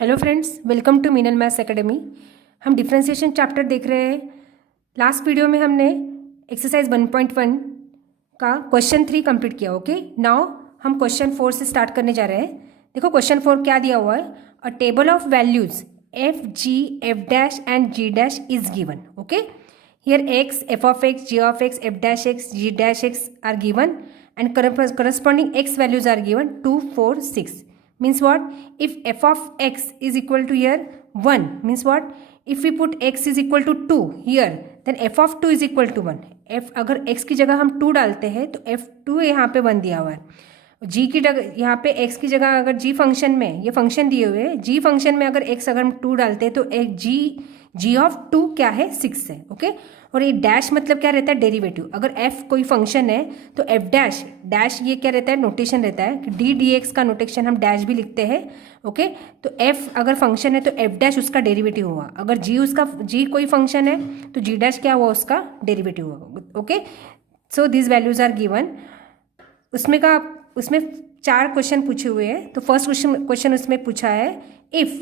Hello friends, welcome to Meenal maths academy. हम differentiation chapter देख रहे हैं। लास्ट वीडियो में हमने एक्सरसाइज 1.1 का क्वेश्चन 3 कंप्लीट किया। ओके, नाउ हम क्वेश्चन 4 से स्टार्ट करने जा रहे हैं। देखो क्वेश्चन 4 क्या दिया हुआ है। A table of values f g f dash and g dash is given. Okay, here x, F of x, g of x, F dash x, g dash x are given and corresponding x values are given 2, 4, 6. Means what? If f of x is equal to here 1, means what? If we put x is equal to 2 here, then f of 2 is equal to 1. f अगर x की जगह हम 2 डालते हैं तो f2 यहाँ पे 1 दिया हुआ है। g की जगह यहाँ पे x की जगह अगर g फंक्शन में, ये फंक्शन दिए हुए हैं, g फंक्शन में अगर x अगर हम 2 डालते हैं तो एक g ऑफ 2 क्या है? 6 है। ओके, और ये डैश मतलब क्या रहता है? डेरिवेटिव। अगर f कोई फंक्शन है तो f डैश डैश ये क्या रहता है? नोटेशन रहता है कि डी डी एक्स का नोटेशन हम डैश भी लिखते हैं। ओके, तो f अगर फंक्शन है तो f डैश उसका डेरिवेटिव हुआ। अगर g कोई फंक्शन है तो g डैश क्या हुआ? उसका डेरिवेटिव हुआ। Okay, so this values are given. उसमें 4 क्वेश्चन पूछे हुए हैं। तो फर्स्ट क्वेश्चन उसमें पूछा है, if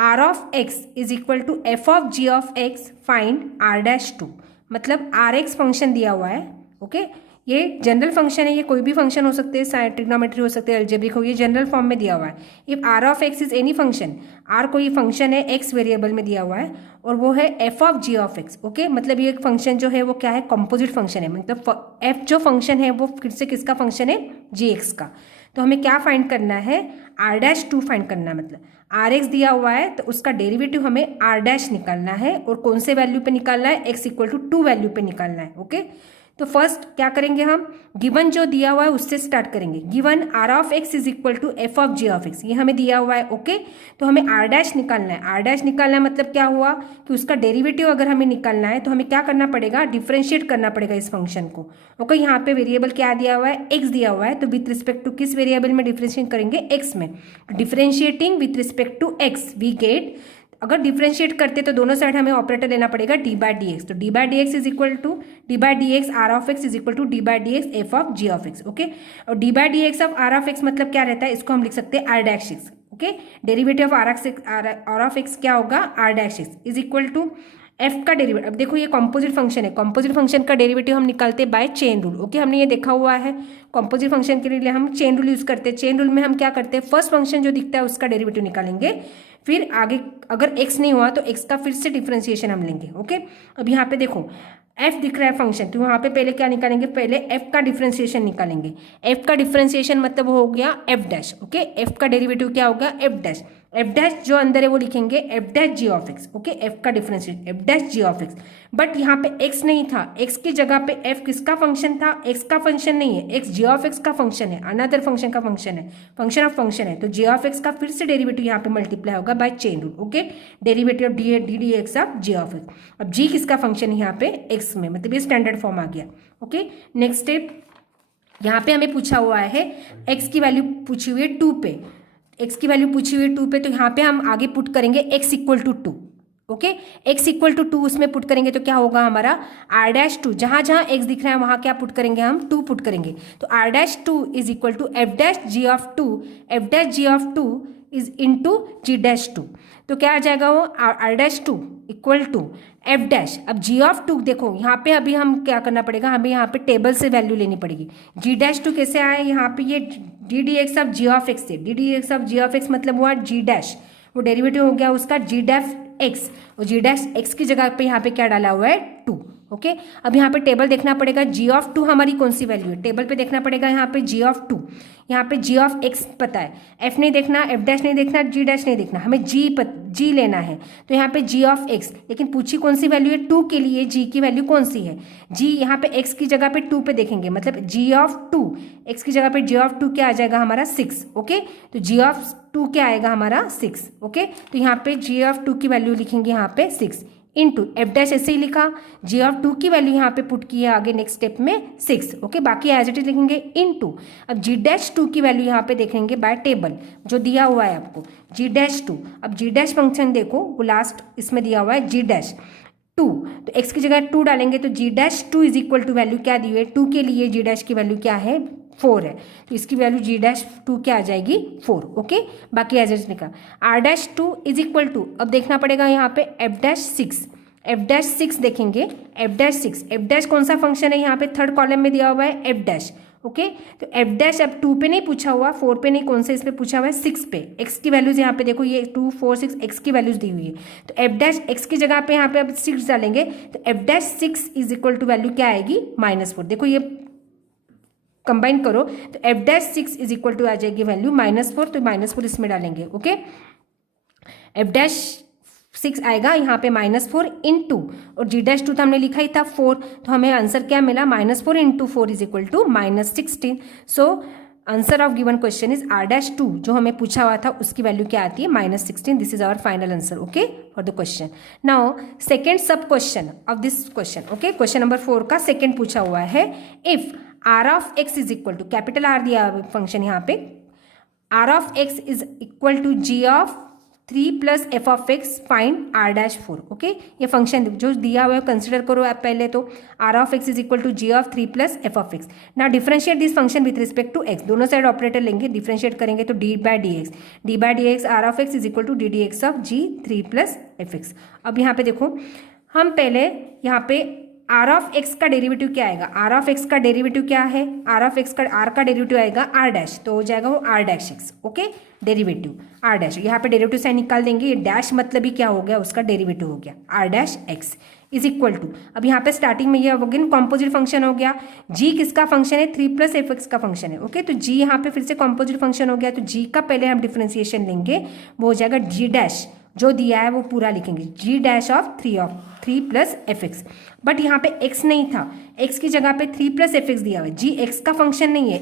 r of x is equal to f of g of x find r dash 2। मतलब आर एक्स फंक्शन दिया हुआ है। ओके, ये जनरल फंक्शन है, ये कोई भी फंक्शन हो सकते हैं, ट्रिग्नोमेट्री हो सकते हैं, अलजेब्रिक हो, ये जनरल फॉर्म में दिया हुआ है। If r of x is any function, r कोई फंक्शन है एक्स वेरिएबल में दिया हुआ है और वो है f of ji of x. Okay, मतलब ये फंक्शन जो है वो क्या है? कंपोजिट फंक्शन है। मतलब एफ जो फंक्शन है वो फिर से किसका फंक्शन है? जी एक्स का। तो हमें क्या फाइंड करना है? आर डैश 2 फाइंड करना है। मतलब आर एक्स दिया हुआ है तो उसका डेरिवेटिव हमें आर डैश निकालना है और कौन से वैल्यू पे निकालना है? एक्स इक्वल टू 2 वैल्यू पे निकालना है। ओके, तो फर्स्ट क्या करेंगे हम? गिवन जो दिया हुआ है उससे स्टार्ट करेंगे। Given r of x is equal to f of ji of x, ये हमें दिया हुआ है। ओके, तो हमें आर डैश निकालना है। आर डैश निकालना है मतलब क्या हुआ कि उसका डेरिवेटिव अगर हमें निकालना है तो हमें क्या करना पड़ेगा? डिफ्रेंशिएट करना पड़ेगा इस फंक्शन को। ओके, यहाँ पे वेरिएबल क्या दिया हुआ है? एक्स दिया हुआ है। तो विथ रिस्पेक्ट टू किस वेरिएबल में डिफ्रेंशिएट करेंगे? एक्स में। Differentiating with respect to X we get, अगर डिफ्रेंशिएट करते तो दोनों साइड हमें ऑपरेटर लेना पड़ेगा डी बाय डी एक्स। तो D by D x is equal to D by D X R of x is equal to D by D x F of ji of x. Okay, और D by D x of r of x मतलब क्या रहता है? इसको हम लिख सकते हैं r dash x. Okay, derivative of r of x क्या होगा? R dash x is equal to f का डेरिवेटिव। अब देखो ये कॉम्पोजिट फंक्शन है, कॉम्पोजिट फंक्शन का डेरिवेटिव हम निकालते हैं बाय चेन रूल। ओके, हमने ये देखा हुआ है। कॉम्पोजिट फंक्शन के लिए हम चेन रूल यूज करते हैं। चेन रूल में हम क्या करते हैं? फर्स्ट फंक्शन जो दिखता है उसका डेरिवेटिव निकालेंगे, फिर आगे अगर x नहीं हुआ तो x का फिर से डिफ्रेंशिएशन हम लेंगे। ओके, अब यहाँ पे देखो f दिख रहा है फंक्शन, तो यहाँ पे पहले क्या निकालेंगे? पहले f का डिफ्रेंशिएशन निकालेंगे। f का डिफ्रेंशिएशन मतलब हो गया f डैश। ओके, f का डेरिवेटिव क्या होगा? f dash. f डैश जो अंदर है वो लिखेंगे f dash g of x. Okay, f का differentiation f dash g of x. But यहाँ पे x नहीं था, x की जगह पे f किसका फंक्शन था? x का फंक्शन नहीं है, x जी ऑफ एक्स का फंक्शन है, अनदर फंक्शन का फंक्शन है, फंक्शन ऑफ फंक्शन है। तो जी ऑफ एक्स का फिर से डेरिवेटिव यहाँ पे मल्टीप्लाई होगा by chain rule. Okay, derivative of d D x of ji of x. अब g किसका फंक्शन है यहाँ पे? x में, मतलब ये स्टैंडर्ड फॉर्म आ गया। ओके, नेक्स्ट स्टेप यहाँ पे हमें पूछा हुआ है x की वैल्यू पूछी हुई है 2 पे, x की वैल्यू पूछी हुई है 2 पे, तो यहाँ पे हम आगे पुट करेंगे x equal to 2। Okay, x equal to 2 उसमें पुट करेंगे तो क्या होगा हमारा? r डैश 2, जहाँ जहाँ x दिख रहा है वहाँ क्या पुट करेंगे? हम 2 पुट करेंगे। तो r dash 2 is equal to f dash g of 2, f dash g of 2 is into g dash 2। तो क्या आ जाएगा वो? r dash 2 equal to f dash. अब जी ऑफ 2 देखो यहाँ पे अभी हम क्या करना पड़ेगा? हमें यहाँ पे टेबल से वैल्यू लेनी पड़ेगी। जी डैश 2 कैसे आए? यहाँ पे ये D D x of ji of X से, D D x of ji of x मतलब हुआ जी डैश, वो डेरिवेटिव हो गया उसका जी डैश एक्स, और जी डैश एक्स की जगह पे यहाँ पे क्या डाला हुआ है? 2। ओके, अब यहाँ पे टेबल देखना पड़ेगा। जी ऑफ 2 हमारी कौन सी वैल्यू है? टेबल पे देखना पड़ेगा यहाँ पे जी ऑफ 2, यहाँ पे जी ऑफ एक्स पता है, एफ नहीं देखना, एफ डैश नहीं देखना, जी डैश नहीं देखना, हमें जी लेना है। तो यहाँ पे जी ऑफ एक्स, लेकिन पूछी कौन सी वैल्यू है? 2 के लिए जी की वैल्यू कौन सी है? जी यहाँ पे एक्स की जगह पे 2 पे देखेंगे, मतलब जी ऑफ 2, एक्स की जगह पे जी ऑफ 2 क्या आ जाएगा हमारा? 6। ओके, तो जी ऑफ 2 क्या आएगा हमारा? 6। ओके, तो यहाँ पे जी ऑफ 2 की वैल्यू लिखेंगे यहाँ पे 6 इंटू एफ डैश, ऐसे ही लिखा, जी ऑफ 2 की वैल्यू यहाँ पे पुट की है आगे नेक्स्ट स्टेप में 6। ओके, बाकी एज इट इज लिखेंगे इंटू, अब जी डैश 2 की वैल्यू यहाँ पे देखेंगे बाय टेबल जो दिया हुआ है आपको, जी डैश 2। अब जी डैश फंक्शन देखो वो लास्ट इसमें दिया हुआ है जी डैश 2, तो x की जगह 2 डालेंगे तो G dash 2 is equal to value क्या दी हुई है? 2 के लिए जी डैश की वैल्यू क्या है? 4 है, तो इसकी वैल्यू g'2 क्या आ जाएगी 4। ओके, बाकी एज इट निकाल। r'2 इज इक्वल टू, अब देखना पड़ेगा यहाँ पे f'6 देखेंगे, f' कौन सा फंक्शन है यहाँ पे, थर्ड कॉलम में दिया हुआ है f'। ओके, तो f' अब 2 पे नहीं पूछा हुआ, 4 पे नहीं, कौन से इस पे पूछा हुआ है 6 पे। x की वैल्यूज यहाँ पे देखो, ये 2 4 6 x की वैल्यूज दी हुई है, तो f' की जगह पे यहाँ पे अब 6 डालेंगे, तो f'6 is equal to value क्या आएगी -4। देखो ये कंबाइन करो, तो f'6 इज इक्वल टू आ जाएगी वैल्यू -4, तो -4 इसमें डालेंगे। ओके, f'6 आएगा यहाँ पे -4 इंटू, और g'2 तो हमने लिखा ही था 4, तो हमें आंसर क्या मिला, -4 into 4 is equal to -16। So answer of given question is r'2, जो हमें पूछा हुआ था उसकी वैल्यू क्या आती है -16। This is our final answer. Okay, for the question. Now second sub question of this question. Okay, question number 4 का सेकेंड पूछा हुआ है, if r(x) is equal to, capital R दिया फंक्शन यहाँ पे, r(x) is equal to g(3 + f(x), find r'4। Okay, ये function जो दिया हुआ है कंसिडर करो आप पहले, तो r(x) is equal to g(3 + f(x). Now differentiate this function with respect to x, दोनों साइड ऑपरेटर लेंगे, डिफरेंशिएट करेंगे तो d/dx r(x) is equal to ddx of g3 + fx। अब यहाँ पे देखो, हम पहले यहाँ पे r(x) का डेरिवेटिव क्या आएगा, r(x) का डेरिवेटिव क्या है, r(x) का r का डेरिवेटिव आएगा r', तो हो जाएगा वो r'(x). ओके, डेरिवेटिव r', यहाँ पे डेरिवेटिव साइन निकाल देंगे, ये डैश मतलब ही क्या हो गया, उसका डेरिवेटिव हो गया r'(x) इज इक्वल टू, अब यहाँ पे स्टार्टिंग में ये अगेन कॉम्पोजिट फंक्शन हो गया, g किसका फंक्शन है, 3 + fx का फंक्शन है। ओके, तो g यहाँ पे फिर से कॉम्पोजिट फंक्शन हो गया, तो g का पहले हम डिफ्रेंसिएशन लेंगे, वो हो जाएगा g', जो दिया है वो पूरा लिखेंगे, g' ऑफ 3 + fx। बट यहाँ पे x नहीं था, x की जगह पे 3 + fx दिया हुआ है, g x का फंक्शन नहीं है,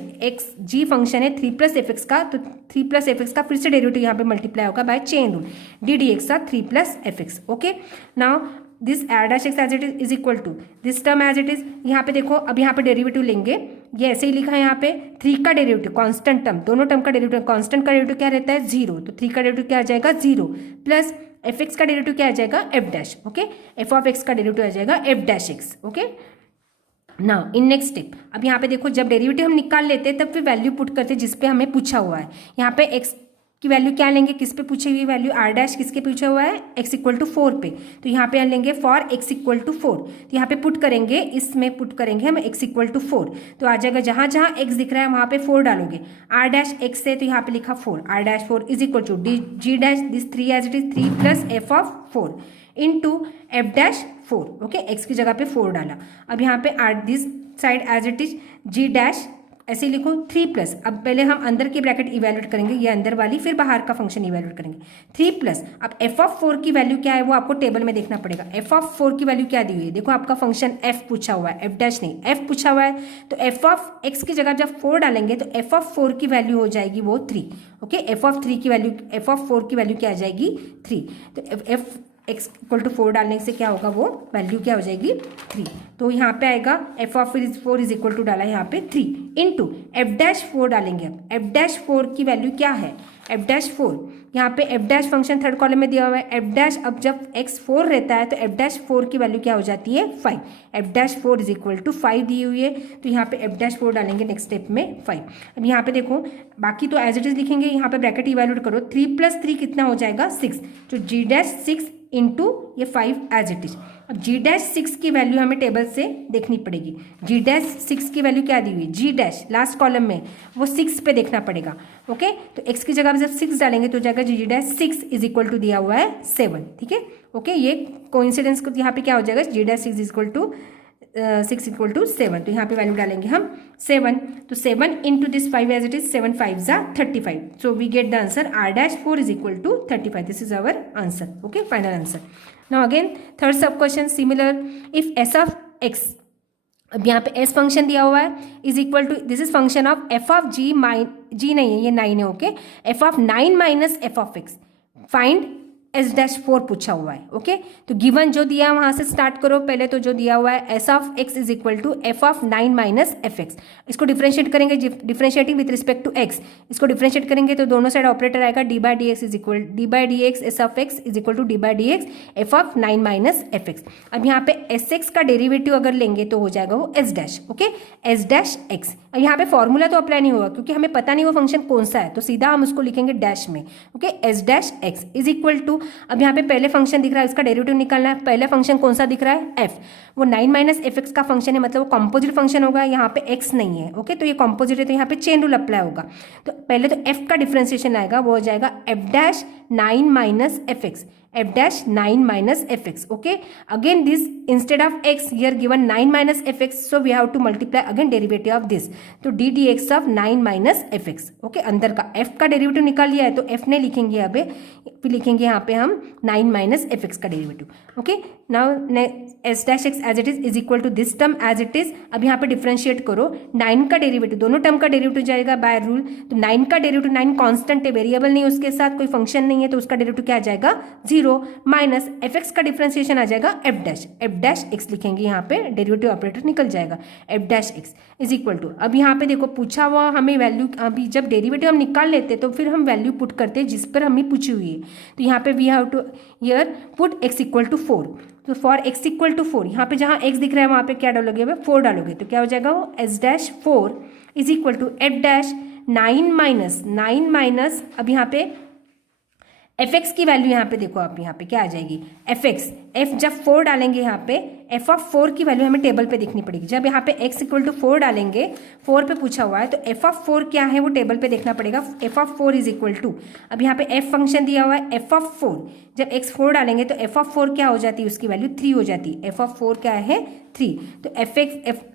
g फंक्शन है 3 + fx का, तो 3 + fx का फिर से डेरिवेटिव यहाँ पे मल्टीप्लाई होगा by chain rule, ddx of 3 + fx। Okay, now this r'(x) as it is equal to this term as it is. यहाँ पे देखो, अब यहाँ पे डेरिवेटिव लेंगे, ये ऐसे ही लिखा है यहाँ पे, 3 का डेरिवेटिव कांस्टेंट टर्म, दोनों टर्म का डेरिवेटिव, कांस्टेंट का डेरिवेटिव क्या रहता है 0, तो 3 का डेरिवेटिव क्या आ जाएगा 0 प्लस fx का डेरिवेटिव क्या आ जाएगा f'। ओके, f(x) का डेरिवेटिव आ जाएगा f'(x). Okay, now in next step, अब यहाँ पे देखो, जब डेरिवेटिव हम निकाल लेते हैं तब फिर वैल्यू पुट करते हैं जिस पे हमें पूछा हुआ है। यहाँ पे x की वैल्यू क्या लेंगे, किस पे पूछी हुई वैल्यू, r' किसके पूछा हुआ है, x = 4 पे, तो यहाँ पे लेंगे फॉर x = 4, तो यहाँ पे पुट करेंगे, इसमें पुट करेंगे हम x = 4, तो आ जाएगा जहाँ जहाँ x दिख रहा है वहाँ पे 4 डालोगे, r'(x) है तो यहाँ पे लिखा 4, r'4 is equal to g' this 3 as it is 3 + f(4) into f'4। Okay, x की जगह पे 4 डाला, अब यहाँ पे this side as it is g' ऐसे लिखो 3+, अब पहले हम अंदर की ब्रैकेट इवेल्युएट करेंगे, ये अंदर वाली, फिर बाहर का फंक्शन इवेल्युएट करेंगे, 3+, अब f(4) की वैल्यू क्या है वो आपको टेबल में देखना पड़ेगा, f(4) की वैल्यू क्या दी हुई है, देखो आपका फंक्शन f पूछा हुआ है, f' नहीं f पूछा हुआ है, तो f(x) की जगह जब 4 डालेंगे तो f(4) की वैल्यू हो जाएगी वो 3। ओके, f(4) की वैल्यू क्या आ जाएगी 3, तो x = 4 डालने से क्या होगा, वो वैल्यू क्या हो जाएगी 3, तो यहाँ पे आएगा f(4) इज इक्वल टू डाला यहाँ पे 3 इंटू f'4 डालेंगे, अब f'4 की वैल्यू क्या है, f'4 यहाँ पे f' फंक्शन थर्ड कॉलम में दिया हुआ है, f' अब जब x 4 रहता है तो f'4 की वैल्यू क्या हो जाती है 5, f'4 इज इक्वल टू 5 दी हुई है, तो यहाँ पे f'4 डालेंगे नेक्स्ट स्टेप में 5। अब यहाँ पे देखो, बाकी तो एज इट इज लिखेंगे, यहाँ पे ब्रैकेट इवैल्यूएट करो, 3 + 3 कितना हो जाएगा 6, तो g'6 इंटू ये 5 एज इट इज। अब g'6 की वैल्यू हमें टेबल से देखनी पड़ेगी, g'6 की वैल्यू क्या दी हुई है, g' लास्ट कॉलम में वो 6 पे देखना पड़ेगा। ओके, तो x की जगह पे जब 6 डालेंगे तो जाएगा g'6 इज इक्वल टू दिया हुआ है 7। ठीक है, ओके, ये कोइंसिडेंस को यहाँ पे क्या हो जाएगा, g'6 इज इक्वल टू 6 = 7, तो यहाँ पे वैल्यू डालेंगे हम 7, तो 7 into this 5 as it is, 7 5 = 35, so we get the answer r'4 is equal to 35। This is our answer. Okay, final answer. Now again third sub question similar, if s(x), अब यहाँ पे s function दिया हुआ है, is equal to, this is function of f(g) नहीं है, ये 9 है। Okay, f(9 - f(x), find s dash 4 पूछा हुआ है। ओके, तो गिवन जो दिया है वहाँ से स्टार्ट करो। पहले तो जो दिया हुआ है s of x is equal to f of 9 minus F x, इसको डिफ्रेंशिएट करेंगे, differentiating with respect to x, इसको डिफ्रेंशिएट करेंगे तो दोनों साइड ऑपरेटर आएगा d by d x is equal d by d x s of x is equal to d by d x F of 9 minus F x. अब यहाँ पे S x का derivative अगर लेंगे तो हो जाएगा वो s dash. Okay, s dash x. अब यहाँ पे फॉर्मूला तो अप्लाई नहीं होगा क्योंकि हमें पता नहीं वो फंक्शन कौन सा है, तो सीधा हम उसको लिखेंगे डैश में। Okay, s dash x is equal to, अब यहाँ पे पहले फंक्शन दिख रहा है, इसका डेरिवेटिव निकालना है। पहले फंक्शन कौन सा दिख रहा है, एफ, वो 9 माइनस एफ एक्स का फंक्शन है, मतलब वो कॉम्पोजिट फंक्शन होगा, यहाँ पे एक्स नहीं है। ओके, तो ये कॉम्पोजिट है तो यहाँ पे चेन रूल अप्लाई होगा। तो पहले तो एफ का डिफ्रेंसिएशन आएगा, वो हो जाएगा F dash 9 minus F X, F dash 9 minus F X. Okay, again this instead of X here given 9 minus F X, so we have to multiply again derivative of this, तो D D x of 9 minus F X. Okay, अंदर का F का derivative निकाल लिया है तो F ने लिखेंगे, अभी फिर लिखेंगे यहाँ पे हम 9 माइनस एफ एक्स का derivative. Okay, now s dash x as it is equal to this term as it is. अब यहाँ पे डिफ्रेंशिएट करो, 9 का डेरिवेटिव, दोनों टर्म का डेरिवेटिव जाएगा बाय रूल, तो 9 का डेरिवेटिव, 9 कांस्टेंट है, वेरिएबल नहीं, उसके साथ कोई फंक्शन नहीं है, तो उसका डेरिवेटिव क्या आ जाएगा 0 माइनस एफ एक्स का डिफ्रेंसिएशन आ जाएगा एफ डैश एक्स लिखेंगे, यहाँ पे डेरिवेटिव ऑपरेटर निकल जाएगा F dash x is equal to. अब यहाँ पे देखो पूछा हुआ हमें वैल्यू, अभी जब डेरिवेटिव हम निकाल लेते हैं तो फिर हम वैल्यू पुट करते हैं जिस पर हमें पूछी हुई है, तो यहाँ पे we have to here put x equal to 4, तो फॉर एक्स इक्वल टू 4, यहाँ पे जहाँ एक्स दिख रहा है वहाँ पे क्या डालोगे, 4 डालोगे, तो क्या हो जाएगा वो s dash 4 is equal to f dash 9 minus, अब यहाँ पे एफ एक्स की वैल्यू यहाँ पे देखो, आप यहाँ पे क्या आ जाएगी एफ एक्स, एफ जब 4 डालेंगे यहाँ पे एफ ऑफ 4 की वैल्यू हमें टेबल पे देखनी पड़ेगी। जब यहाँ पे x इक्वल टू 4 डालेंगे, 4 पे पूछा हुआ है तो एफ ऑफ 4 क्या है वो टेबल पे देखना पड़ेगा। F of 4 is equal to, अब यहाँ पे f फंक्शन दिया हुआ है एफ ऑफ 4, जब x 4 डालेंगे तो एफ ऑफ 4 क्या हो जाती है, उसकी वैल्यू 3 हो जाती है। एफ ऑफ 4 क्या है 3, तो एफ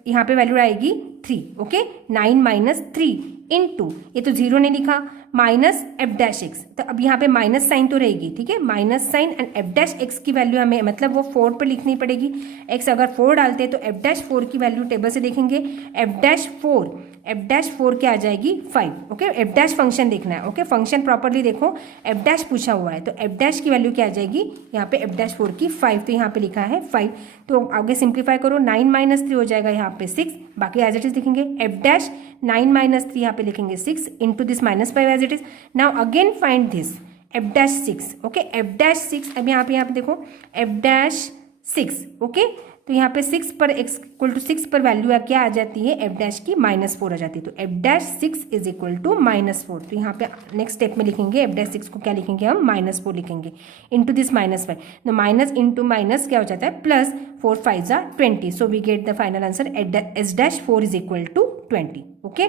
यहाँ पे वैल्यू आएगी 3। ओके, 9 माइनस 3 इनटू, ये तो 0 नहीं लिखा, माइनस एफ डैश एक्स, तो अब यहाँ पे माइनस साइन तो रहेगी, ठीक है, minus sign and f dash x की वैल्यू हमें मतलब वो 4 पर लिखनी पड़ेगी। एक्स अगर 4 डालते हैं तो एफ डैश 4 की वैल्यू टेबल से देखेंगे, एफ डैश 4 क्या आ जाएगी 5। ओके, एफ डैश फंक्शन देखना है। ओके, फंक्शन प्रॉपरली देखो, एफ डैश पूछा हुआ है तो एफ डैश की वैल्यू क्या आ जाएगी यहाँ पे एफ डैश 4 की 5, तो यहाँ पे लिखा है 5, तो आगे सिंप्लीफाई करो, 9 माइनस 3 हो जाएगा यहाँ पे 6, बाकी एज इट इज लिखेंगे एफ डैश 9 माइनस 3 यहाँ पे लिखेंगे 6 into this minus 5 as it is. Now again find this f dash 6। Okay, f dash 6, अब यहाँ पे देखो एफ डैश 6। ओके, तो यहाँ पे 6 पर x इक्वल टू 6 पर वैल्यू क्या आ जाती है एफ डैश की -4 आ जाती है, तो f dash 6 is equal to -4, तो यहाँ पे नेक्स्ट स्टेप में लिखेंगे एफ डैश 6 को क्या लिखेंगे हम -4 लिखेंगे इंटू दिस -5, तो माइनस इंटू माइनस क्या हो जाता है plus, 4 5 20, so we get the final answer s dash 4 is equal to 20। Okay,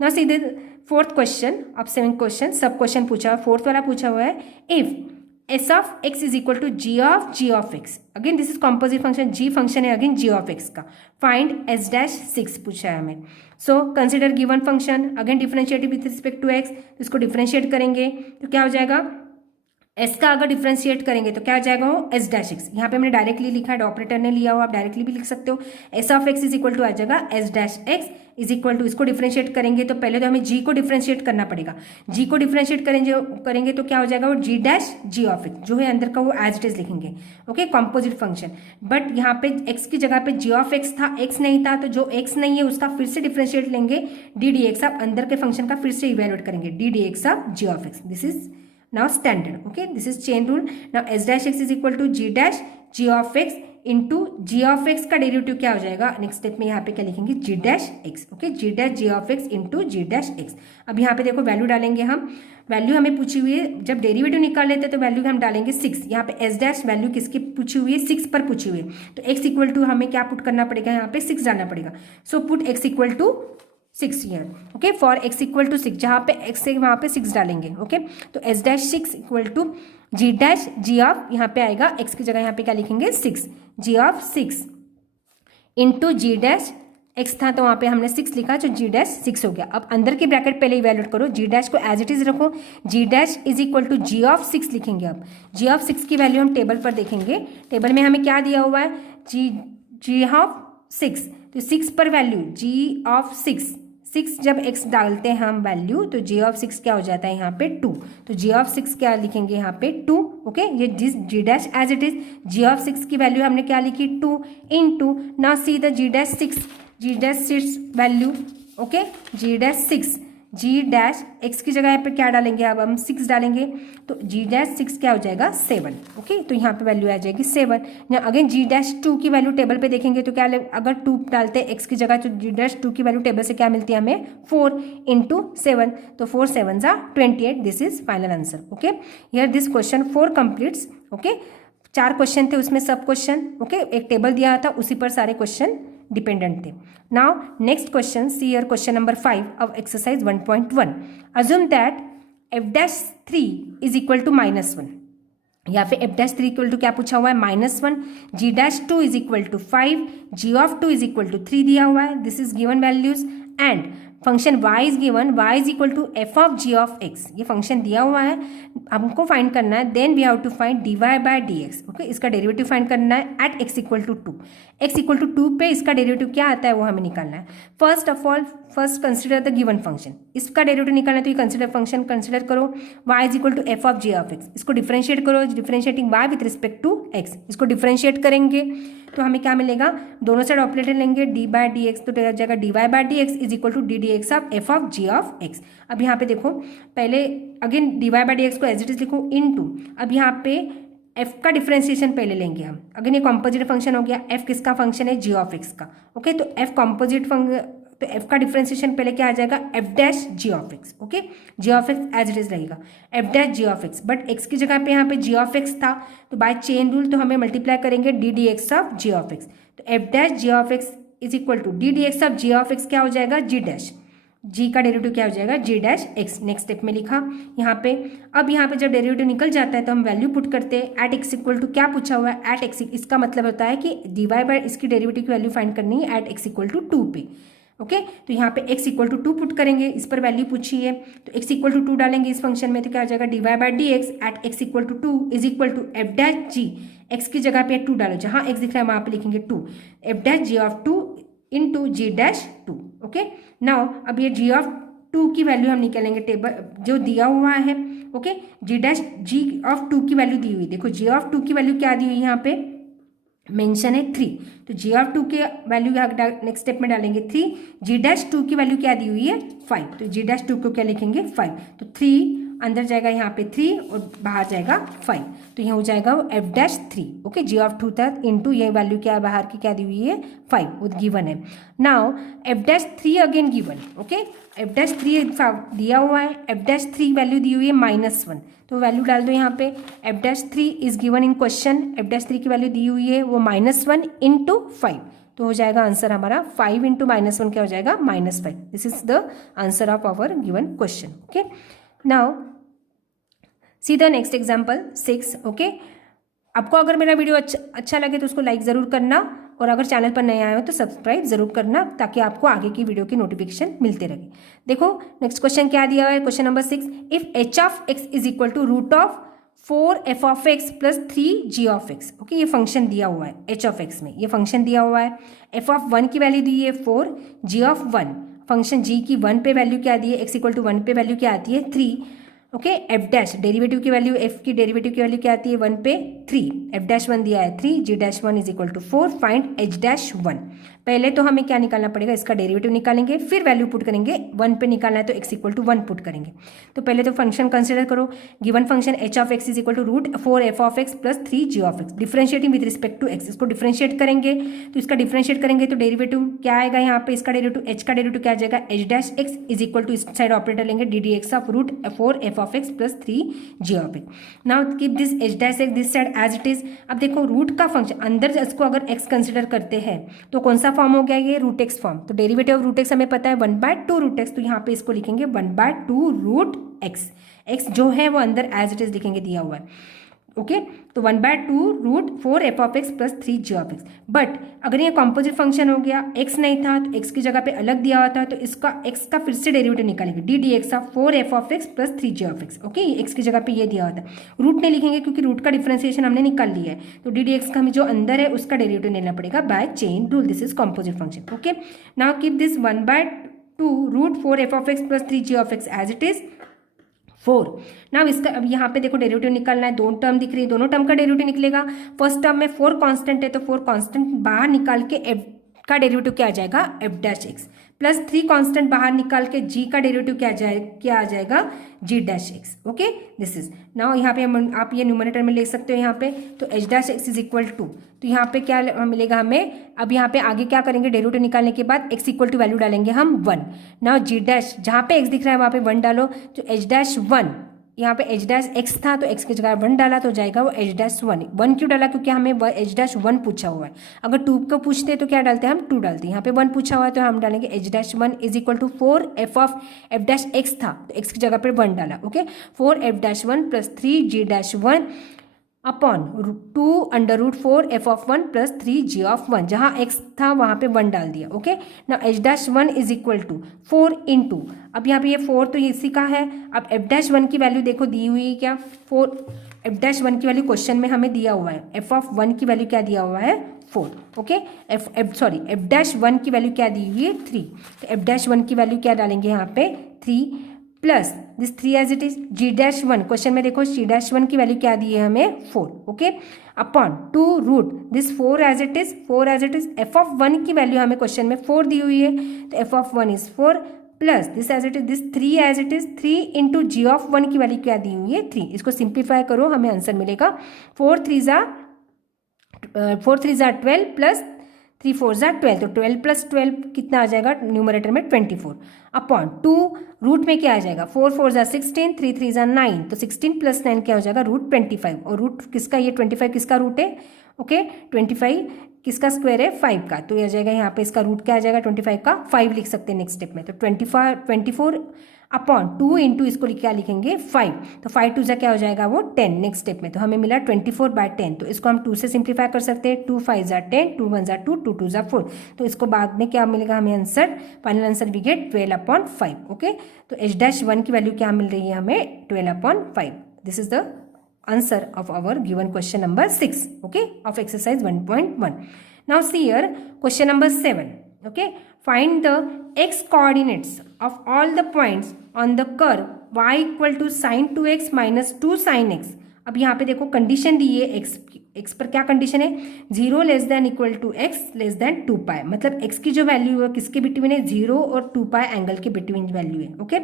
now see the fourth question अब 7 क्वेश्चन सब क्वेश्चन पूछा, फोर्थ वाला पूछा हुआ है if s of x is equal to g of x, again this is composite function, g function है again g of x का, find s dash 6 पूछा है हमें। So consider given function, again differentiate with respect to x, इसको differentiate करेंगे तो क्या हो जाएगा, एस का अगर डिफरेंशिएट करेंगे तो क्या आ जाएगा वो एस डैश एक्स, यहाँ पे हमने डायरेक्टली लिखा है, ऑपरेटर ने लिया हुआ, आप डायरेक्टली भी लिख सकते हो, S of x is equal to आ जाएगा S dash x is equal to, इसको डिफरेंशिएट करेंगे तो पहले तो हमें जी को डिफरेंशिएट करना पड़ेगा, जी को डिफरेंशिएट करेंगे तो क्या हो जाएगा वो जी डैश जी ऑफ एक्स, जो है अंदर का वो एज इट इज लिखेंगे। ओके, कॉम्पोजिट फंक्शन, बट यहाँ पे एक्स की जगह पे जी ऑफ एक्स था, एक्स नहीं था, तो जो एक्स नहीं है उसका फिर से डिफरेंशिएट लेंगे, डी डी एक्स ऑफ अंदर के फंक्शन का फिर से इवेल्युएट करेंगे, d D x of ji of x, this is now standard. Okay, this is chain rule. Now s dash x is equal to g dash g of x into g of x का derivative क्या हो जाएगा, next step में यहाँ पे क्या लिखेंगे g dash x. Okay, g dash g of x into g dash x. अब यहाँ पे देखो वैल्यू डालेंगे हम, वैल्यू हमें पूछी हुई है, जब डेरिवेटिव निकाल लेते हैं तो वैल्यू हम डालेंगे 6, यहाँ पे s डैश वैल्यू किसकी पूछी हुई है 6 पर पूछी हुई है, तो x इक्वल टू हमें क्या पुट करना पड़ेगा, यहाँ पे 6 डालना पड़ेगा, so put x equal to 6 here. Okay, for x equal to 6, जहाँ पे x है वहाँ पे 6 डालेंगे। ओके, तो s dash 6 equal to g dash g of, यहाँ पे आएगा x की जगह यहाँ पे क्या लिखेंगे 6, g of 6 into g dash x था तो वहाँ पे हमने 6 लिखा, जो g डैश 6 हो गया। अब अंदर की ब्रैकेट पहले इवैल्यूएट करो, g डैश को एज इट इज रखो, g dash is equal to g of 6 लिखेंगे। अब g ऑफ 6 की वैल्यू हम टेबल पर देखेंगे, टेबल में हमें क्या दिया हुआ है g ऑफ 6, तो 6 पर वैल्यू g ऑफ 6 6 जब x डालते हैं हम वैल्यू तो g ऑफ 6 क्या हो जाता है यहाँ पे 2, तो g ऑफ 6 क्या लिखेंगे यहाँ पे 2। ओके, ये g dash as it is, g of 6 की वैल्यू हमने क्या लिखी 2 into, now see the g dash 6 value. Okay, g dash x की जगह यहाँ पे क्या डालेंगे, अब हम 6 डालेंगे तो g डैश 6 क्या हो जाएगा 7। ओके, तो यहाँ पे वैल्यू आ जाएगी 7। यहाँ अगेन g डैश 2 की वैल्यू टेबल पे देखेंगे तो क्या अगर 2 डालते हैं x की जगह तो g डैश 2 की वैल्यू टेबल से क्या मिलती है हमें 4 इंटू 7, तो 4 7 28। This is final answer. Okay, here this question 4 completes. Okay, 4 question थे उसमें सब क्वेश्चन। ओके, एक टेबल दिया था उसी पर सारे क्वेश्चन डिपेंडेंट थे। Now next question, see here question number 5 of exercise 1.1। Assume that f'3 is equal to -1, या फिर f'3 इक्वल टू क्या पूछा हुआ है -1, g'2 is equal to 5, g of 2 is equal to 3 दिया हुआ है। This is given values and function y is given, y is equal to f of g of x, ये फंक्शन दिया हुआ है, हमको फाइंड करना है। Then we have to find dy by dx। Okay, इसका डेरिवेटिव फाइंड करना है at x equal to 2। x equal to 2 पे इसका डेरिवेटिव क्या आता है वो हमें निकालना है। First of all consider the given function, इसका डेरिवेटिव निकालना है तो ये कंसिडर फंक्शन कंसिडर करो, y is equal to f of g of x, इसको डिफरेंशिएट करो, differentiating y with respect to x, इसको डिफरेंशिएट करेंगे तो हमें क्या मिलेगा, दोनों साइड ऑपरेटर लेंगे d बाय डी एक्स, तो हो जाएगा dy by D x is equal to d D x of f of g of x। अब यहाँ पे देखो, पहले again dy by D x को एज इट इज लिखो इनटू, अब यहाँ पे f का डिफरेंशिएशन पहले लेंगे हम। अगेन ये कॉम्पोजिट फंक्शन हो गया, f किसका फंक्शन है g ऑफ x का। ओके, तो f कॉम्पोजिट फंक्शन, तो f का डिफरेंशिएशन पहले क्या आ जाएगा f dash g of x। Okay, g of x as it is रहेगा f dash g of x, but x की जगह पे यहाँ पे g ऑफ x था तो बाय चेन रूल तो हमें मल्टीप्लाई करेंगे d D x of g of x, तो f dash g of x is equal to d D x of g of x क्या हो जाएगा g डैश, g का डेरिवेटिव क्या हो जाएगा g dash x। Next step में लिखा यहाँ पे, अब यहाँ पे जब डेरिवेटिव निकल जाता है तो हम वैल्यू पुट करते हैं एट x इक्वल टू क्या पूछा हुआ है एट x, इसका मतलब होता है कि dy बाय इसकी डेरिवेटिव की वैल्यू फाइंड करनी है एट x इक्वल टू 2 पे। ओके, तो यहाँ पे x इक्वल टू 2 पुट करेंगे, इस पर वैल्यू पूछी है तो x इक्वल टू 2 डालेंगे इस फंक्शन में तो क्या हो जाएगा dy by D x at x equal to 2 is equal to f dash g, x की जगह पे 2 डालो, जहाँ x दिख रहा है वहाँ पे लिखेंगे 2, f dash g of 2 into g dash 2। Okay, now अब ये g ऑफ 2 की वैल्यू हम निकालेंगे टेबल जो दिया हुआ है। Okay, g dash g of 2 की वैल्यू दी हुई, देखो g ऑफ 2 की वैल्यू क्या दी हुई है यहाँ पे मेंशन है 3, तो g ऑफ 2 के वैल्यू नेक्स्ट स्टेप में डालेंगे 3, g डैश 2 की वैल्यू क्या दी हुई है 5, तो g डैश 2 को क्या लिखेंगे 5, तो 3 अंदर जाएगा यहाँ पे 3 और बाहर जाएगा 5, तो यहाँ हो जाएगा वो f dash 3। Okay, g of 2 था इंटू ये वैल्यू क्या बाहर की क्या दी हुई है 5, वो गिवन है। Now f dash 3 again given. Okay, f dash 3 दिया हुआ है, f डैश 3 वैल्यू दी हुई है -1, तो वैल्यू डाल दो यहाँ पे, f dash 3 is given in question, f dash 3 की वैल्यू दी हुई है वो -1 इंटू 5, तो हो जाएगा आंसर हमारा 5 इंटू -1 क्या हो जाएगा -5। This is the answer of our given question. Okay, now see the next example 6। Okay, आपको अगर मेरा वीडियो अच्छा लगे तो उसको लाइक ज़रूर करना, और अगर चैनल पर नए आए हो तो सब्सक्राइब जरूर करना ताकि आपको आगे की वीडियो की नोटिफिकेशन मिलते रहे। देखो नेक्स्ट क्वेश्चन क्या दिया हुआ है, question number 6, if h of x is equal to root of 4f of x plus 3g of x। Okay, ये फंक्शन दिया हुआ है h ऑफ x में, ये फंक्शन दिया हुआ है, f ऑफ 1 की वैल्यू दी है 4, g ऑफ 1 फंक्शन g की 1 पे वैल्यू क्या दी है, x इक्वल टू 1 पे वैल्यू क्या आती है 3। ओके, f डैश डेरिवेटिव की वैल्यू, f की डेरिवेटिव की वैल्यू क्या आती है 1 पे 3, f डैश 1 दिया है 3, g dash 1 is equal to 4, find h dash 1। पहले तो हमें क्या निकालना पड़ेगा, इसका डेरिवेटिव निकालेंगे, फिर वैल्यू पुट करेंगे, 1 पे निकालना है तो x इक्वल टू 1 पुट करेंगे। तो पहले तो फंक्शन कंसिडर करो, given function h of x is equal to root 4f of x plus 3g of x, differentiating with respect to x, इसको डिफरेंशिएट करेंगे, तो इसका डिफरेंशिएट करेंगे तो डेरिवेटिव क्या आएगा यहाँ पे, इसका डेरिवेटिव h का डेरिवेटिव क्या आ जाएगा h dash x is equal टू इस साइड ऑपरेटर लेंगे d D x of root 4f of x plus 3g of x। Now keep this h dash x this side as it is. अब देखो root का function अंदर इसको अगर x consider करते हैं तो कौन सा फॉर्म हो गया ये रूट एक्स फॉर्म, तो डेरिवेटिव ऑफ रूट एक्स हमें पता है 1/2 रूट एक्स, तो यहाँ पे इसको लिखेंगे 1/2 रूट एक्स, एक्स जो है वो अंदर एज इट इज लिखेंगे दिया हुआ है। ओके, तो 1/2 root 4f of x plus 3g of x. But अगर ये कॉम्पोजिट फंक्शन हो गया, x नहीं था तो x की जगह पे अलग दिया हुआ था, तो इसका x का फिर से डेरिवेटिव निकालेंगे D D x of 4f of x plus 3g of x. Okay, x की जगह पे ये दिया हुआ था, रूट नहीं लिखेंगे क्योंकि रूट का डिफरेंशिएशन हमने निकाल लिया है, तो डी डी एक्स का हमें जो अंदर है उसका डेरिवेटिव लेना पड़ेगा by chain rule, this is composite function. Okay, now keep this 1/2 2√4 f of x plus 3 g of x as it is 4। Now इसका अब यहाँ पे देखो डेरिवेटिव निकालना है, दो टर्म दिख रही है, दोनों टर्म का डेरिवेटिव निकलेगा। फर्स्ट टर्म में 4 कांस्टेंट है तो 4 कांस्टेंट बाहर निकाल के एफ का डेरिवेटिव क्या आ जाएगा, F dash X, plus 3 constant बाहर निकाल के जी का डेरिवेटिव क्या आ जाएगा, G dash x. Okay, this is now यहाँ पे आप ये न्यूमरेटर में ले सकते हो यहाँ पे, तो h dash x is equal to, तो यहाँ पे क्या मिलेगा हमें, अब यहाँ पे आगे क्या करेंगे, डेरिवेटिव निकालने के बाद एक्स इक्वल टू वैल्यू डालेंगे हम 1। नाउ जी डैश, जहाँ पे एक्स दिख रहा है वहाँ पे 1 डालो, तो एच डैश 1, यहाँ पे एच डैश एक्स था तो एक्स की जगह 1 डाला तो जाएगा वो एच डैश 1 क्यों डाला, क्योंकि हमें एच डैश 1 पूछा हुआ है। अगर 2 को पूछते तो क्या डालते हैं हम, 2 डालते हैं। यहाँ पे 1 पूछा हुआ है तो हम डालेंगे h dash 1 is equal to 4 f of f dash x था तो एक्स की जगह पर 1 डाला। Okay, 4 f dash 1 plus 3 g dash 1 upon 2√4 f of 1 plus 3 g of 1, जहाँ एक्स था वहाँ पे 1 डाल दिया। ओके, ना h dash 1 is equal to 4 into, अब यहाँ पे ये 4 तो इसी का है, अब एफ डैश 1 की वैल्यू देखो दी हुई है क्या, 4 एफ डैश 1 की वैल्यू क्वेश्चन में हमें दिया हुआ है, एफ ऑफ 1 की वैल्यू क्या दिया हुआ है, 4। ओके, एफ डैश 1 की वैल्यू क्या दी हुई है, 3, तो एफ डैश 1 की वैल्यू क्या डालेंगे यहाँ पे 3 plus this 3 as it is, g dash 1 question में देखो जी डैश 1 की वैल्यू क्या दी है हमें 4। Okay, upon 2 root this 4 as it is, f of 1 की वैल्यू हमें क्वेश्चन में 4 दी हुई है तो f of 1 is 4 plus this as it is, this 3 as it is, 3 into g of 1 की वैल्यू क्या दी हुई है 3। इसको सिंप्लीफाई करो, हमें आंसर मिलेगा 4 3 ज़ा 12 प्लस 3 4 ज़ा 12, तो 12 प्लस 12 कितना आ जाएगा न्यूमरेटर में 24 अपॉन 2 रूट में क्या आ जाएगा, 4 4 ज़ा 16, 3 3 ज़ा 9, तो 16 प्लस 9 क्या हो जाएगा, रूट 25, और रूट किसका, ये 25 किसका रूट है। ओके, 25 किसका स्क्वायर है, 5 का, तो ये आ जाएगा यहाँ पे इसका रूट क्या आ जाएगा 25 का, 5 लिख सकते हैं नेक्स्ट स्टेप में, तो 24 अपॉन 2 इंटू इसको क्या लिखेंगे 5, तो 5 2 ज़ा क्या हो जाएगा वो 10 नेक्स्ट स्टेप में, तो हमें मिला 24/10, तो इसको हम 2 से सिंप्लीफाई कर सकते हैं, 2 5 ज़ा 10, 2 1 ज़ा 2, 2 2 ज़ा 4, तो इसको बाद में क्या मिलेगा हमें answer, final answer we get 12/5। Okay, तो एच डैश 1 की वैल्यू क्या मिल रही है हमें 12/5। This is the answer of our given question number 6, okay, of exercise 1.1. Now see here question number 7. Okay, find the x coordinates of all the points on the curve y equal to sin 2x minus 2 sin x. अब यहाँ पे देखो condition दी है x पर, क्या condition है, 0 less than equal to x less than 2 pi, मतलब x की जो वैल्यू है किसके बिटवीन है, 0 और 2 पाई एंगल के बिटवीन वैल्यू है। Okay,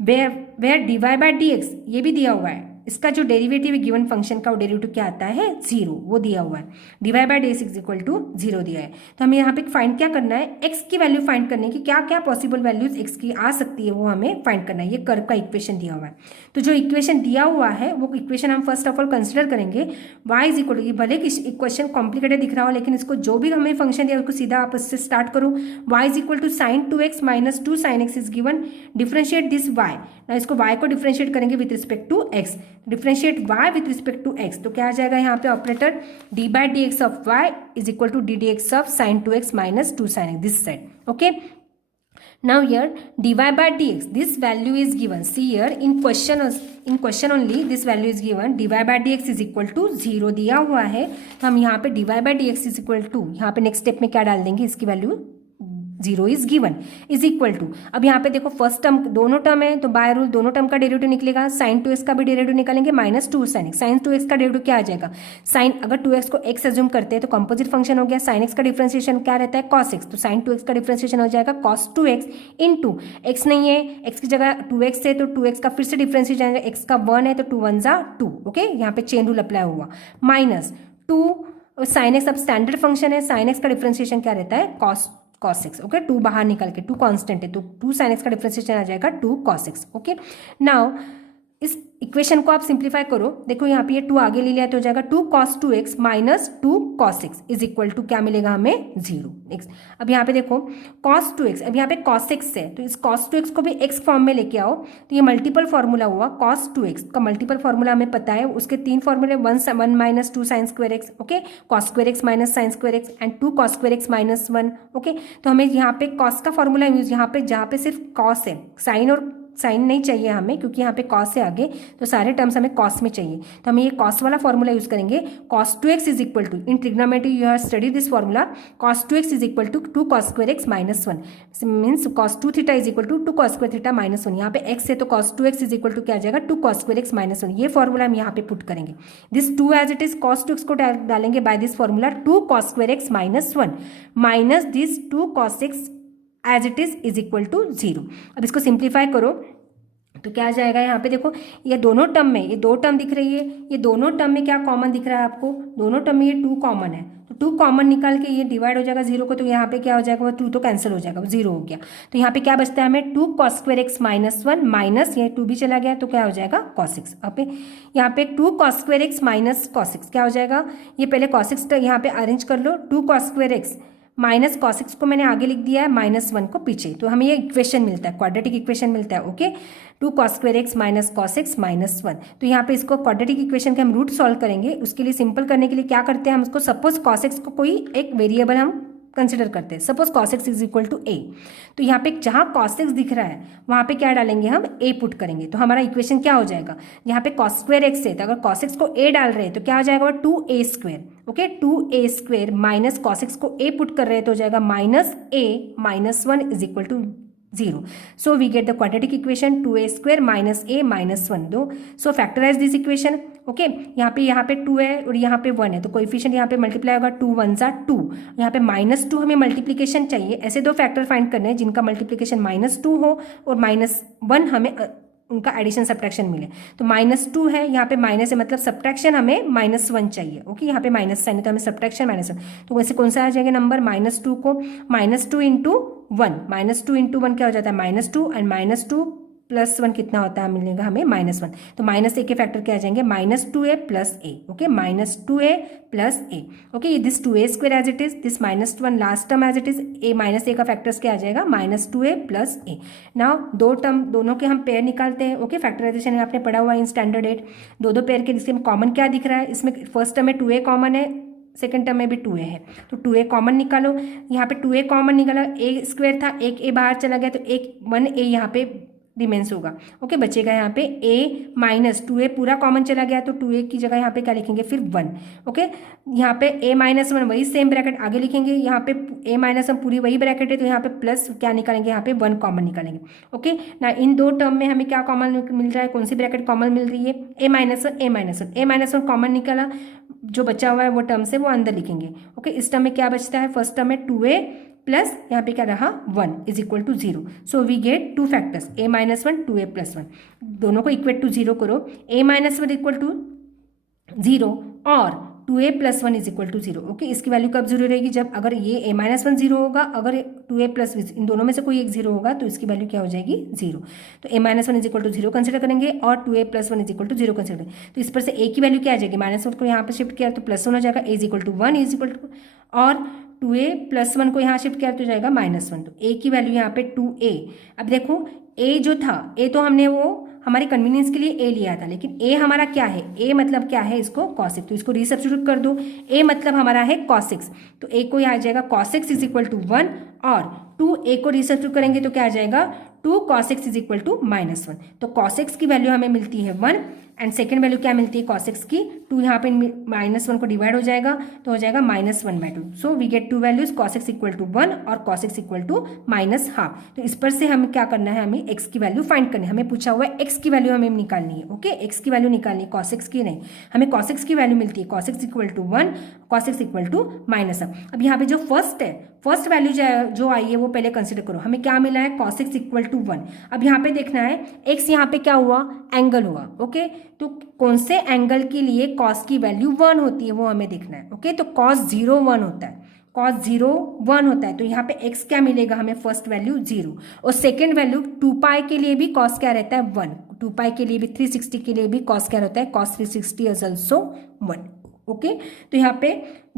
where dy by dx ये भी दिया हुआ है, इसका जो डेरिवेटिव है गिवन फंक्शन का वो डेरिवेटिव क्या आता है 0, वो दिया हुआ है, dy by dx is equal to 0 दिया है। तो हमें यहाँ पे फाइंड क्या करना है, x की वैल्यू फाइंड करने की, क्या क्या पॉसिबल वैल्यूज x की आ सकती है वो हमें फाइंड करना है। ये कर्व का इक्वेशन दिया हुआ है, तो जो इक्वेशन दिया हुआ है वो इक्वेशन हम फर्स्ट ऑफ ऑल कंसिडर करेंगे, y इज इक्वल टू, भले कि इक्वेशन कॉम्प्लिकेटेड दिख रहा हो लेकिन इसको जो भी हमें फंक्शन दिया उसको सीधा आप इससे स्टार्ट करो, y is equal to sine 2x minus 2 sine x is given, differentiate this y, ना इसको y को डिफ्रेंशिएट करेंगे with respect to x, differentiate y with respect to x, तो क्या आ जाएगा यहाँ पे operator d by dx of y is equal to d dx ऑफ sine 2x minus 2 sine x this side. Okay, now here dy by dx this value is given, see here in question only this value is given, dy by dx is equal to 0 दिया हुआ है, तो हम यहाँ पे dy by dx is equal to, यहाँ पे next step में क्या डाल देंगे, इसकी value 0 is given is equal to, अब यहाँ पे देखो फर्स्ट टर्म दोनों टर्म है तो बाय रूल दोनों टर्म का डेरिवेटिव निकलेगा, साइन 2x का भी डेरिवेटिव निकालेंगे minus 2 sine x, sign 2x का डेरिवेटिव क्या आ जाएगा, साइन, अगर 2x को x एज्यूम करते हैं तो कंपोजिट फंक्शन हो गया, साइन x का डिफरेंशिएशन क्या रहता है cos x, तो साइन 2x का डिफरेंशिएशन हो जाएगा cos 2x इंटू x नहीं है, x की जगह 2x है तो 2x का फिर से डिफरेंशिएशन है, x का 1 है तो 2 1 ज़ा 2, ओके, यहाँ पे चेन रूल अप्लाई हुआ, माइनस 2 साइन x, अब स्टैंडर्ड फंक्शन है, साइन x का डिफरेंशिएशन क्या रहता है cos x, ओके, 2 बाहर निकल के 2 कांस्टेंट है तो 2 sin x का डिफरेंशिएशन आ जाएगा 2 cos x। ओके, नाउ इस इक्वेशन को आप सिंप्लीफाई करो, देखो यहाँ पे ये 2 आगे ले लिया तो हो जाएगा 2 cos 2x minus 2 cos x is equal to क्या मिलेगा हमें 0। नेक्स्ट, अब यहाँ पे देखो cos 2x, अब यहाँ पे cos x है तो इस cos 2x को भी x फॉर्म में लेके आओ, तो ये मल्टीपल फॉर्मूला हुआ, cos 2x का मल्टीपल फॉर्मूला हमें पता है, उसके 3 फॉर्मूले 1 minus 2 sine square x, okay, cos square x minus sine square x and 2 cos square x minus 1, okay, तो हमें यहाँ पे cos का फॉर्मूला यूज, यहाँ पे जहाँ पे सिर्फ cos है, साइन और साइन नहीं चाहिए हमें, क्योंकि यहाँ पे कॉस से आगे तो सारे टर्म्स हमें कॉस में चाहिए। तो हम ये कॉस वाला फॉर्मूला यूज करेंगे। cos 2x is equal to, in trigonometry you have study this formula, cos 2x is equal to 2 cos square x minus 1, means cos 2 theta is equal to 2 cos square theta minus 1। यहाँ पे x है तो cos 2x is equal to क्या आ जाएगा 2 cos square x minus 1। ये formula हम यहाँ पे पुट करेंगे। This 2 as it is cos 2x को डालेंगे by this formula 2 cos square x minus 1 minus this 2 cos x as it is equal to 0। अब इसको सिंप्लीफाई करो तो क्या आ जाएगा, यहाँ पे देखो ये दोनों टर्म में, ये 2 टर्म दिख रही है, ये दोनों टर्म में क्या कॉमन दिख रहा है आपको, दोनों टर्म में ये 2 कॉमन है, तो 2 कॉमन निकाल के ये डिवाइड हो जाएगा 0 को, तो यहाँ पे क्या हो जाएगा, वो 2 तो कैंसिल हो जाएगा, वो 0 हो गया। तो यहाँ पे क्या बचता है हमें 2 cos square x minus 1 minus ये 2 भी चला गया तो क्या हो जाएगा cos x। अब यहाँ पे 2 cos square x minus cos x क्या हो जाएगा, ये पहले cos x यहाँ पे अरेंज कर लो, 2 cos square x minus cos x को मैंने आगे लिख दिया है, माइनस 1 को पीछे, तो हमें ये इक्वेशन मिलता है, क्वाड्रेटिक इक्वेशन मिलता है। Okay, 2 cos square x minus cos x minus 1। तो यहाँ पे इसको क्वाड्रेटिक इक्वेशन के हम रूट सॉल्व करेंगे। उसके लिए सिंपल करने के लिए क्या करते हैं हम, उसको सपोज cos x को कोई एक वेरिएबल हम कंसिडर करते हैं, suppose cos x is equal to a। तो यहाँ पे जहाँ cos x दिख रहा है वहाँ पे क्या डालेंगे हम, a पुट करेंगे, तो हमारा इक्वेशन क्या हो जाएगा, यहाँ पे cos स्क्वायर x है तो अगर cos x को a डाल रहे हैं तो क्या हो जाएगा 2a square. Okay, 2a square minus cos x को a पुट कर रहे हैं तो हो जाएगा minus a minus 1 is equal to 0। So we get the quadratic equation 2a square minus a minus 1 दो। So factorize this equation। Okay, यहाँ पे 2 है और यहाँ पे 1 है तो कोएफिशिएंट यहाँ पे मल्टीप्लाई होगा, 2 1 सा 2, यहाँ पे -2 हमें मल्टीप्लिकेशन चाहिए। ऐसे 2 फैक्टर फाइंड करने हैं जिनका मल्टीप्लिकेशन -2 हो और -1 हमें उनका एडिशन सब्ट्रैक्शन मिले। तो -2 है, यहाँ पे माइनस है मतलब सब्ट्रैक्शन हमें -1 चाहिए। ओके, यहाँ पे माइनस साइन है तो हमें सब्ट्रैक्शन -1, तो वैसे कौन सा आ जाएगा नंबर, -2 को -2 इंटू 1, -2 इंटू 1 क्या हो जाता है -2 एंड -2 प्लस 1 कितना होता है, मिलेगा हमें -1। तो -a के फैक्टर क्या आ जाएंगे, -2a plus a। Okay, -2a plus a। Okay, this 2a square as it is, this -1 last term as it is, a का फैक्टर्स क्या आ जाएगा -2a प्लस a। नाउ दो टर्म दोनों के हम पेयर निकालते हैं। ओके, फैक्टराइजेशन आपने पढ़ा हुआ है इन स्टैंडर्ड 8। दो पेयर के जिसमें कॉमन क्या दिख रहा है, इसमें फर्स्ट टर्म में 2a कॉमन है, सेकंड टर्म में भी 2a है, तो 2a कॉमन निकालो। यहाँ पे 2a कॉमन निकाला, a स्क्वायर था, एक a बाहर चला गया तो एक 1a यहाँ पे रिमेंस होगा। ओके, बचेगा यहाँ पे a माइनस 2a पूरा कॉमन चला गया तो 2a की जगह यहाँ पे क्या लिखेंगे फिर 1। ओके, यहाँ पे a माइनस 1 वही सेम ब्रैकेट आगे लिखेंगे, यहाँ पे a माइनस 1 पूरी वही ब्रैकेट है तो यहाँ पे प्लस क्या निकालेंगे, यहाँ पे 1 कॉमन निकालेंगे। ओके ना, इन दो टर्म में हमें क्या कॉमन मिल रहा है, कौन सी ब्रैकेट कॉमन मिल रही है, a माइनस 1 कॉमन निकाला, जो बचा हुआ है वो टर्म से वो अंदर लिखेंगे। ओके, इस टर्म में क्या बचता है, फर्स्ट टर्म में 2a प्लस यहाँ पे क्या रहा 1 is equal to 0। So we get 2 factors a minus 1 2a plus 1, दोनों को इक्वेट टू 0 करो, a माइनस 1 इक्वल टू 0 और 2a plus 1 is equal to 0। Okay, इसकी वैल्यू कब 0 रहेगी, जब अगर ये a माइनस 1 0 होगा, अगर 2a प्लस इन दोनों में से कोई एक 0 होगा तो इसकी वैल्यू क्या हो जाएगी 0। तो a minus 1 is equal to 0 consider करेंगे और 2a plus 1 is equal to 0 consider करेंगे। तो इस पर से a की वैल्यू क्या आ जाएगी, -1 को यहाँ पर शिफ्ट किया तो +1 हो जाएगा, a is equal to 1 is equal to, और 2a प्लस 1 को यहाँ शिफ्ट किया तो जाएगा -1, तो a की वैल्यू यहाँ पे 2a। अब देखो a जो था, a तो हमने वो हमारे कन्वीनियंस के लिए a लिया था, लेकिन a हमारा क्या है, a मतलब क्या है इसको cos x, तो इसको रीसब्स्टिट्यूट कर दो, a मतलब हमारा है cos x, तो a को यहाँ आ जाएगा cos x is equal to 1 और 2a को रीसब्स्टिट्यूट करेंगे तो क्या आ जाएगा 2 cos x is equal to -1। तो cos x की वैल्यू हमें मिलती है 1 एंड सेकेंड वैल्यू क्या मिलती है cos x की 2, यहाँ पे -1 को डिवाइड हो जाएगा तो हो जाएगा -1/2। So we get 2 values cos x equal to 1 और cos x इक्वल टू -1/2। तो इस पर से हमें क्या करना है, हमें x की वैल्यू फाइंड करनी है, हमें पूछा हुआ है x की वैल्यू हमें निकालनी है। ओके, x की वैल्यू निकालनी है, cos x की नहीं, हमें cos x की वैल्यू मिलती है cos x equal to 1 cos x equal to -1। अब यहाँ पे जो फर्स्ट है, फर्स्ट वैल्यू जो आई है वो पहले कंसिडर करो, हमें क्या मिला है cos x इक्वल टू 1। अब यहाँ पे देखना है x यहाँ पे क्या हुआ, एंगल हुआ। ओके, तो कौन से एंगल के लिए cos की वैल्यू 1 होती है वो हमें देखना है। ओके, तो cos 0 1 होता है, cos 0 1 होता है, तो यहाँ पे x क्या मिलेगा हमें, फर्स्ट वैल्यू 0 और सेकेंड वैल्यू 2π के लिए भी cos क्या रहता है 1, 2π के लिए भी 360 के लिए भी cos क्या रहता है, cos 360 इज ऑल्सो 1। ओके, तो यहाँ पे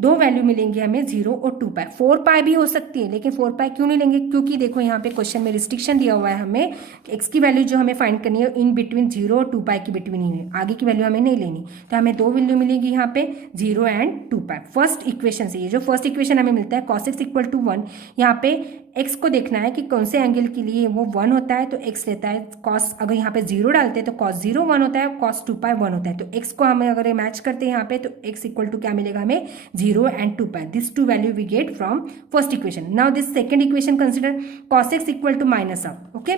दो वैल्यू मिलेंगे हमें 0 और 2π, 4π भी हो सकती है, लेकिन 4π क्यों नहीं लेंगे, क्योंकि देखो यहाँ पे क्वेश्चन में रिस्ट्रिक्शन दिया हुआ है, हमें x की वैल्यू जो हमें फाइंड करनी है इन बिटवीन 0 और 2π की बिटवीन ही है, आगे की वैल्यू हमें नहीं लेनी। तो हमें दो वैल्यू मिलेगी यहाँ पे 0 एंड 2π फर्स्ट इक्वेशन से। ये जो फर्स्ट इक्वेशन हमें मिलता है cos x इक्वल टू 1, यहाँ पे एक्स को देखना है कि कौन से एंगल के लिए वो 1 होता है तो एक्स लेता है कॉस, अगर यहाँ पे 0 डालते हैं तो कॉस 0 1 होता है, कॉस 2 पाई 1 होता है। तो एक्स को हमें अगर मैच करते हैं यहाँ पे तो एक्स इक्वल टू क्या मिलेगा हमें 0 and 2 pi, this two value we get from first equation. Now this second equation consider cos x equal to minus half. Okay,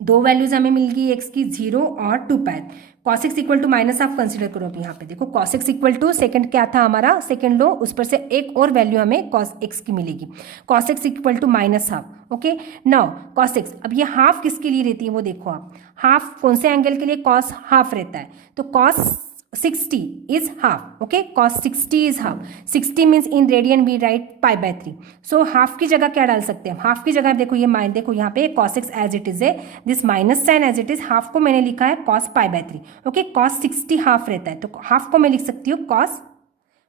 दो वैल्यूज हमें मिल गई एक्स की 0 और 2 pi. Cos x equal to minus half consider करो। अब यहाँ पे देखो cos x equal to second क्या था हमारा, सेकंड लो, उस पर से एक और वैल्यू हमें कॉस एक्स की मिलेगी, cos x equal to minus half. Okay, now cos x, अब ये हाफ किसके लिए रहती है वो देखो आप, हाफ कौन से एंगल के लिए कॉस हाफ रहता है, तो cos 60 is half. Okay, cos 60 is half. 60 means in radian we write pi by 3. So half की जगह क्या डाल सकते हैं, हाफ की जगह देखो ये माइन, देखो यहाँ पे cos x as it is है, this minus sine as it is, half को मैंने लिखा है cos pi by 3. ओके, cos 60 हाफ रहता है तो हाफ को मैं लिख सकती हूँ cos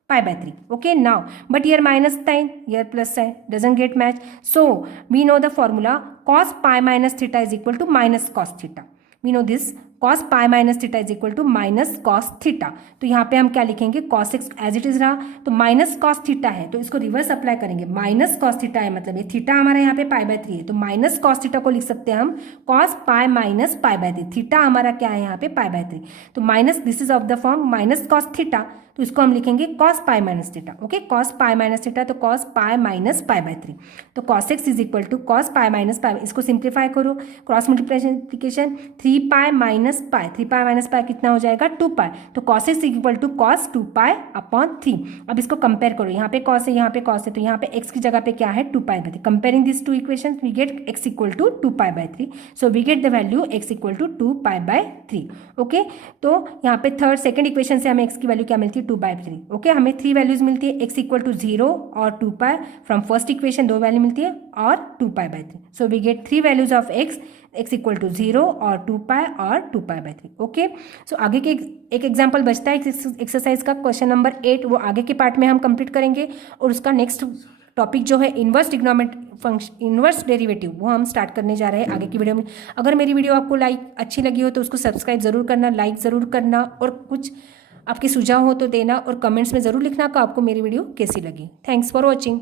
pi by 3. Okay, now but here minus sign, here plus sign doesn't get match. So we know the formula cos pi minus theta is equal to minus cos theta. We know this cos pi minus theta is equal to minus cos theta. तो यहाँ पे हम क्या लिखेंगे, cos x as it is रहा तो minus cos theta है तो इसको रिवर्स अप्लाई करेंगे, माइनस cos थीटा है मतलब ये थीटा हमारा यहाँ पे पाई बाय 3 है तो माइनस cos थीटा को लिख सकते हैं हम cos pi minus pi by 3, theta हमारा क्या है यहाँ पे पाई बाय 3 तो minus, this is of the form minus cos theta तो इसको हम लिखेंगे cos pi minus theta. Okay, cos pi minus theta तो cos pi minus pi by 3 तो cos x is equal to cos pi minus pi, इसको simplify करो, cross multiplication 3 pi minus pi, 3 pi minus पाई कितना हो जाएगा 2 pi, तो cos x equal to cos 2 pi upon 3। अब इसको कंपेयर करो, यहाँ पे cos है यहाँ पे cos है तो यहाँ पे x की जगह पे क्या है 2 pi by 3, comparing this to equation we get x equal to 2 pi by 3, so we get the value x equal to 2 pi by 3। Okay, तो यहाँ पे थर्ड सेकंड इक्वेशन से हमें x की वैल्यू क्या मिलती है 2 बाय 3। ओके, हमें 3 वैल्यूज मिलती है, x इक्वल टू 0 और 2 pi, from first equation 2 value मिलती है और 2 pi by 3, so we get 3 values of x equal to 0 और 2 पाई और 2 पाई बाय 3। ओके, सो आगे के एक एग्जाम्पल बचता है एक्सरसाइज का क्वेश्चन नंबर 8, वो आगे के पार्ट में हम कंप्लीट करेंगे और उसका नेक्स्ट टॉपिक जो है inverse trigonometry function, inverse derivative, वो हम स्टार्ट करने जा रहे हैं आगे की वीडियो में। अगर मेरी वीडियो आपको अच्छी लगी हो तो उसको सब्सक्राइब जरूर करना, लाइक ज़रूर करना और कुछ आपके सुझाव हो तो देना और कमेंट्स में ज़रूर लिखना कि आपको मेरी वीडियो कैसी लगी। Thanks for watching.